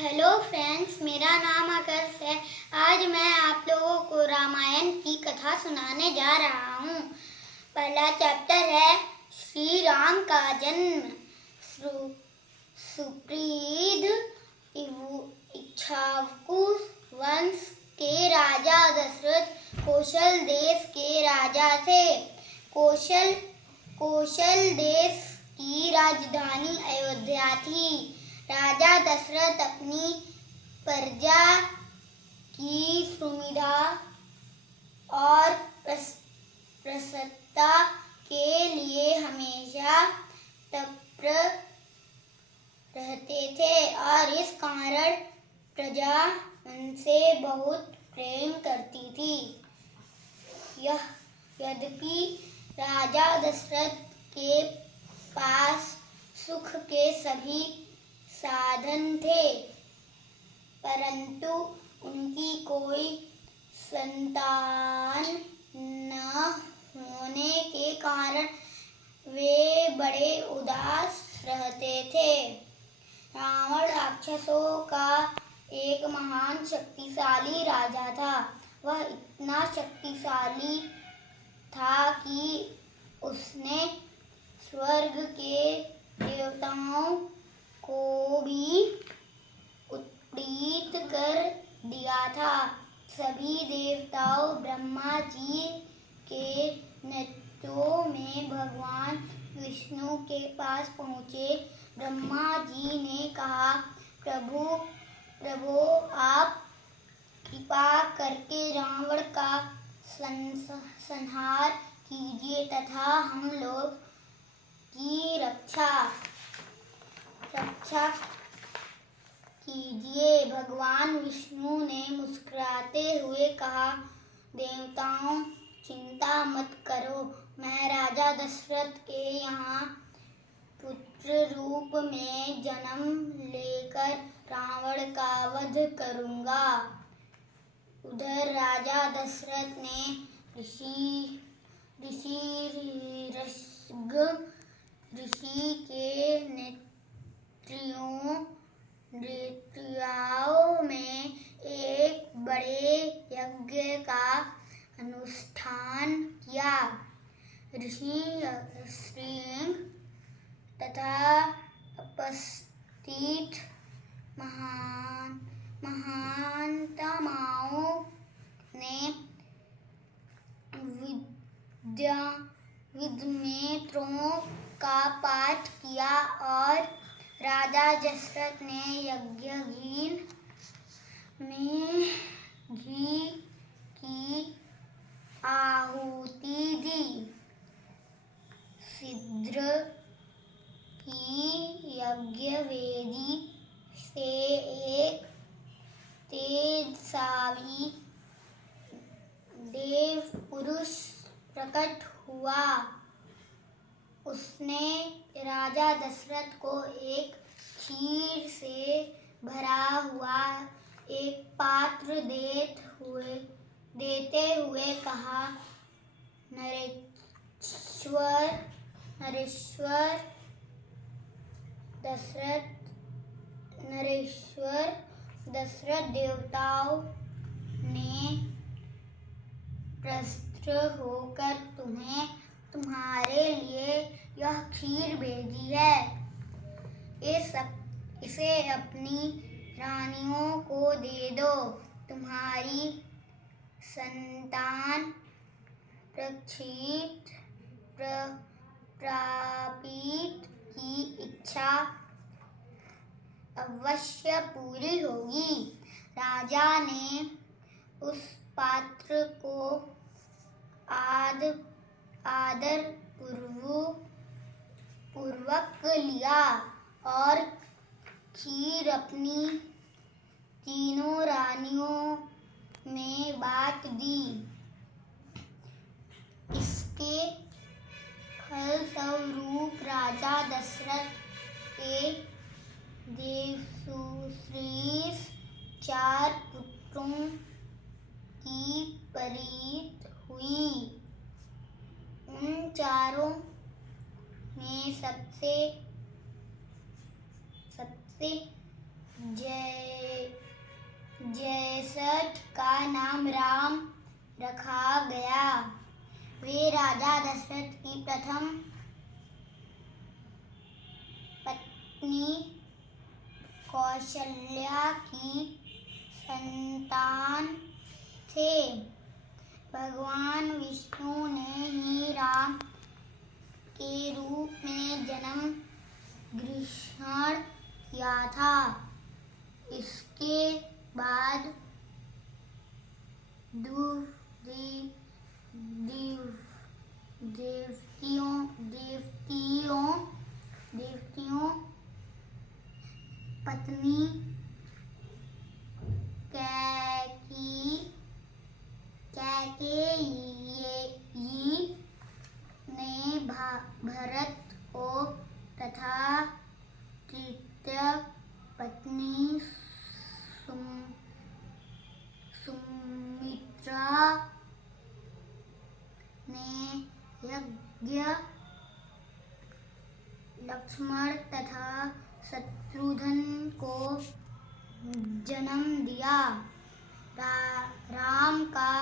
Hello friends, मेरा नाम आकर्ष है। आज मैं आप लोगों को रामायण की कथा सुनाने जा रहा हूँ। पहला चैप्टर है श्री राम का जन्म। सुप्रीत इक्ष्वाकु वंश के राजा दशरथ कौशल देश के राजा थे। कौशल देश की राजधानी अयोध्या थी। राजा दशरथ अपनी प्रजा की सुविधा और प्रसन्नता के लिए हमेशा तत्पर रहते थे और इस कारण प्रजा उनसे बहुत प्रेम करती थी। यद्यपि राजा दशरथ के पास सुख के सभी साधन थे, परंतु उनकी कोई संतान न होने के कारण वे बड़े उदास रहते थे। रावण राक्षसों का एक महान शक्तिशाली राजा था। वह इतना शक्तिशाली था कि उसने स्वर्ग के देवताओं को भी उत्पीड़ित कर दिया था। सभी देवताओं ब्रह्मा जी के नेतृत्व में भगवान विष्णु के पास पहुँचे। ब्रह्मा जी ने कहा, प्रभु आप कृपा करके रावण का संहार कीजिए तथा हम लोग की रक्षा कीजिए। भगवान विष्णु ने मुस्कुराते हुए कहा, देवताओं चिंता मत करो, मैं राजा दशरथ के यहाँ पुत्र रूप में जन्म लेकर रावण का वध करूँगा। उधर राजा दशरथ ने ऋषि के नेतृत्व में एक बड़े यज्ञ का अनुष्ठान किया। ऋषि श्रृंग तथा उपस्थित महात्माओं ने वेदमंत्रों का पाठ किया और राजा दशरथ ने यज्ञ में घी की आहुति दी। शीघ्र ही यज्ञ वेदी से एक तेजस्वी देव पुरुष प्रकट हुआ। उसने राजा दशरथ को एक खीर से भरा हुआ एक पात्र देते हुए कहा, नरेश्वर दशरथ देवताओं ने प्रसन्न होकर तुम्हारे लिए यह खीर भेजी है। इसे अपनी रानियों को दे दो। तुम्हारी संतान प्राप्ति की इच्छा अवश्य पूरी होगी। राजा ने उस पात्र को आदर पूर्वक लिया और खीर अपनी तीनों रानियों में बांट दी। इसके फलस्वरूप राजा दशरथ के देवश्री 4 पुत्रों की प्राप्ति हुई। उन चारों में सबसे जय ज्येष्ठ का नाम राम रखा गया। वे राजा दशरथ की प्रथम पत्नी कौशल्या की संतान थे। भगवान विष्णु ने ही राम के रूप में जन्म ग्रहण किया था। इसके बाद देवतियों पत्नी कैकेयी ने भरत को तथा तृतीय पत्नी सुमित्रा ने यज्ञ लक्ष्मण तथा शत्रुघ्न को जन्म दिया। राम का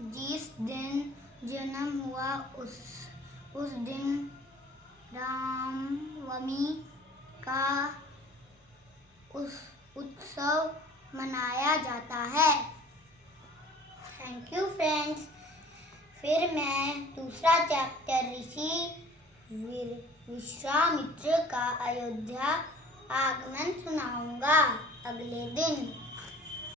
जिस दिन जन्म हुआ उस दिन रामनवमी का उत्सव मनाया जाता है। Thank you friends. फिर मैं दूसरा चैप्टर ऋषि विश्वामित्र का अयोध्या आगमन सुनाऊंगा अगले दिन।